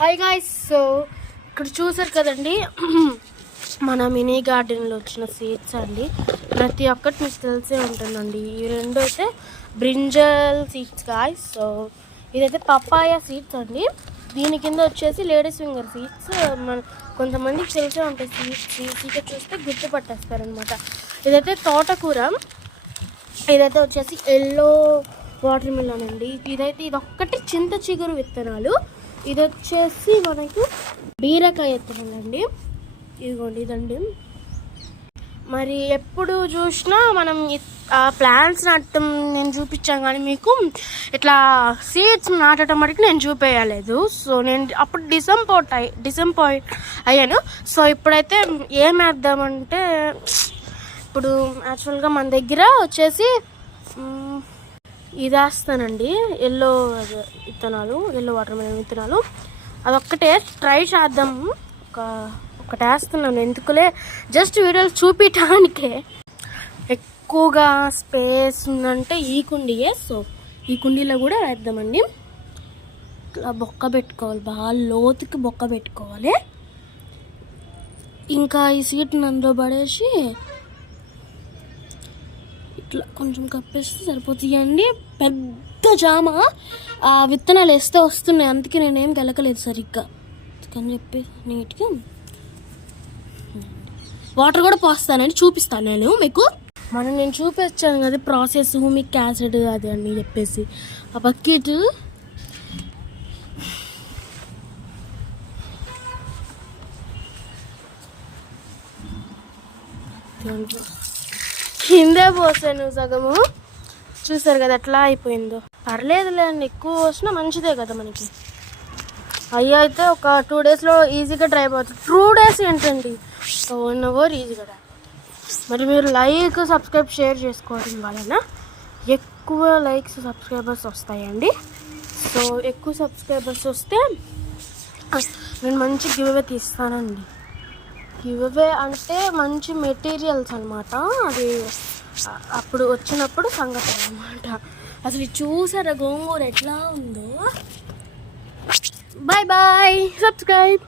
Hi guys, so ఇక్కడ చూసారు కదండి మన మినీ గార్డెన్లో వచ్చిన సీడ్స్ అండి. ప్రతి ఒక్కటి మీకు తెలిసే ఉంటుందండి. ఈ రెండు అయితే బ్రింజల్ సీడ్స్ గాయ్స్. సో ఇదైతే పపాయ సీడ్స్ అండి. దీని కింద వచ్చేసి లేడీస్ ఫింగర్ సీడ్స్. మన కొంతమందికి తెలిసే ఉంటాయి సీడ్స్ చూస్తే గుర్తుపట్టేస్తారనమాట. ఇదైతే తోటకూర, ఇదైతే వచ్చేసి ఎల్లో వాటర్ మిలన్ అండి. ఇదొక్కటి చింత చిగురు విత్తనాలు. ఇది వచ్చేసి మనకు బీరకాయ విత్తనాలండి. ఇదిగోండి ఇదండి. మరి ఎప్పుడు చూసినా మనం ప్లాంట్స్ నాటడం నేను చూపించాను, కానీ మీకు ఇట్లా సీడ్స్ నాటడం మటుకు నేను చూపేయలేదు. సో నేను అప్పుడు డిసప్పాయింట్ అయ్యాను. సో ఇప్పుడైతే ఏం వేద్దామంటే, ఇప్పుడు యాక్చువల్గా మన దగ్గర వచ్చేసి ఇది వేస్తానండి, ఎల్లో విత్తనాలు, ఎల్లో వాటర్ మిలన్ విత్తనాలు. అదొక్కటే ట్రై చేద్దాం. ఒకటి వేస్తున్నాను, ఎందుకులే జస్ట్ వీడియోలు చూపించడానికే. ఎక్కువగా స్పేస్ ఉందంటే ఈ కుండీయే. సో ఈ కుండీలో కూడా వేద్దామండి. ఇట్లా బొక్క పెట్టుకోవాలి, బాగా లోతుకి బొక్క పెట్టుకోవాలి. ఇంకా ఈ సీట్ని అందులో పడేసి ఇట్లా కొంచెం కప్పేస్తే సరిపోతాయండి. పెద్ద జామ ఆ విత్తనాలు వేస్తే వస్తున్నాయి, అందుకే నేనేం గెలకలేదు సరిగ్గా అని చెప్పి నీట్గా వాటర్ కూడా పోస్తానని చూపిస్తాను నేను మీకు. నేను చూపించాను కదా ప్రాసెస్, హ్యూమిక్ యాసిడ్ అది అని చెప్పేసి. ఆ బకెట్ కిందే పోసాను సగము. చూసారు కదా ఎట్లా అయిపోయిందో. పర్లేదులేండి, ఎక్కువ పోసినా మంచిదే కదా మనకి. అయ్యి అయితే ఒక 2 డేస్లో ఈజీగా డ్రై అయిపోతుంది. 2 డేస్ ఏంటండి, 1 అవర్ ఈజీగా డ్రై. మరి మీరు లైక్, సబ్స్క్రైబ్, షేర్ చేసుకోవడం వలన ఎక్కువ లైక్స్, సబ్స్క్రైబర్స్ వస్తాయండి. సో ఎక్కువ సబ్స్క్రైబర్స్ వస్తే నేను మంచి గివ్ అవే తీస్తానండి. గివ్ అవే అంటే మంచి మెటీరియల్స్ అనమాట. అది అప్పుడు వచ్చినప్పుడు సంగతి అనమాట. అసలు చూసారా గోంగూర ఎట్లా ఉందో. Bye bye, subscribe.